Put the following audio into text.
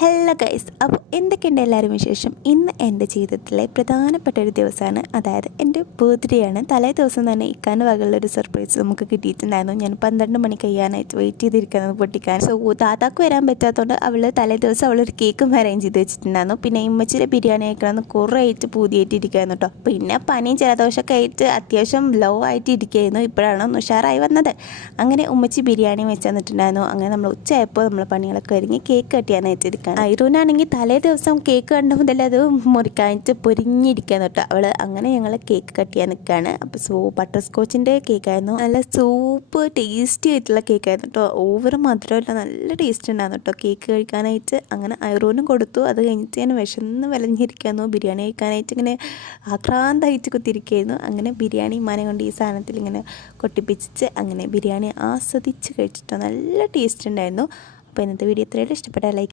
Hello guys, അപ്പോൾ എന്തൊക്കെയുണ്ട് എല്ലാവരും വിശേഷം? ഇന്ന് എൻ്റെ ജീവിതത്തിലെ പ്രധാനപ്പെട്ട ഒരു ദിവസമാണ്, അതായത് എൻ്റെ ബർത്ത്ഡേ ആണ്. തലേ ദിവസം തന്നെ ഇക്കാൻ്റെ വകയുള്ളൊരു സർപ്രൈസ് നമുക്ക് കിട്ടിയിട്ടുണ്ടായിരുന്നു. ഞാൻ 12 മണി കഴിയാനായിട്ട് വെയിറ്റ് ചെയ്തിരിക്കുന്നത് പൊട്ടിക്കാൻ. സോ താത്താക്ക് വരാൻ പറ്റാത്തതുകൊണ്ട് അവൾ തലേ ദിവസം അവളൊരു കേക്കും അറേഞ്ച് ചെയ്ത് വെച്ചിട്ടുണ്ടായിരുന്നു. പിന്നെ ഇമ്മച്ചിയുടെ ബിരിയാണി കഴിക്കണമെന്ന് കുറേ ആയിട്ട് പൂതിയായിട്ടിരിക്കുകയായിരുന്നു കേട്ടോ. പിന്നെ പനിയും ജലദോഷമൊക്കെ ആയിട്ട് അത്യാവശ്യം ലോ ആയിട്ട് ഇരിക്കുകയായിരുന്നു. ഇപ്പോഴാണ് ഒന്ന് ഉഷാറായി വന്നത്. അങ്ങനെ ഉമ്മച്ചി ബിരിയാണി വെച്ച് തന്നിട്ടുണ്ടായിരുന്നു. അങ്ങനെ നമ്മൾ ഉച്ചയായപ്പോൾ നമ്മൾ പണികളൊക്കെ ഒരുങ്ങി കേക്ക് കട്ടിയാനായിട്ട് ഇരിക്കുക. ഐറൂനാണെങ്കിൽ തലേ ദിവസം കേക്ക് കണ്ട മുതൽ അത് മുറിക്കാനായിട്ട് പൊരിഞ്ഞിരിക്കാൻ തൊട്ട് അവൾ. അങ്ങനെ ഞങ്ങൾ കേക്ക് കട്ട് ചെയ്യാൻ നിൽക്കുകയാണ്. അപ്പോൾ ബട്ടർ സ്കോച്ചിൻ്റെ കേക്കായിരുന്നു. നല്ല സൂപ്പർ ടേസ്റ്റി ആയിട്ടുള്ള കേക്കായിരുന്നു കേട്ടോ. ഓവർ മധുരമില്ല, നല്ല ടേസ്റ്റ് ഉണ്ടായിരുന്നു കേട്ടോ കേക്ക് കഴിക്കാനായിട്ട്. അങ്ങനെ ഐറൂനും കൊടുത്തു. അത് കഴിഞ്ഞിട്ട് ഞാൻ വിശന്ന് വിലഞ്ഞിരിക്കായിരുന്നു. ബിരിയാണി കഴിക്കാനായിട്ട് ഇങ്ങനെ ആക്രാന്തമായിട്ട് കുത്തിരിക്കുകയായിരുന്നു. അങ്ങനെ ബിരിയാണി മാനെ കൊണ്ട് ഈ സാധനത്തിൽ ഇങ്ങനെ കൊട്ടിപ്പിച്ചിട്ട് അങ്ങനെ ബിരിയാണി ആസ്വദിച്ച് കഴിച്ചിട്ടോ. നല്ല ടേസ്റ്റ് ഉണ്ടായിരുന്നു. അപ്പോൾ ഇന്നത്തെ വീഡിയോ ഇത്രയും ഇഷ്ടപ്പെട്ടാൽ ലൈക്ക്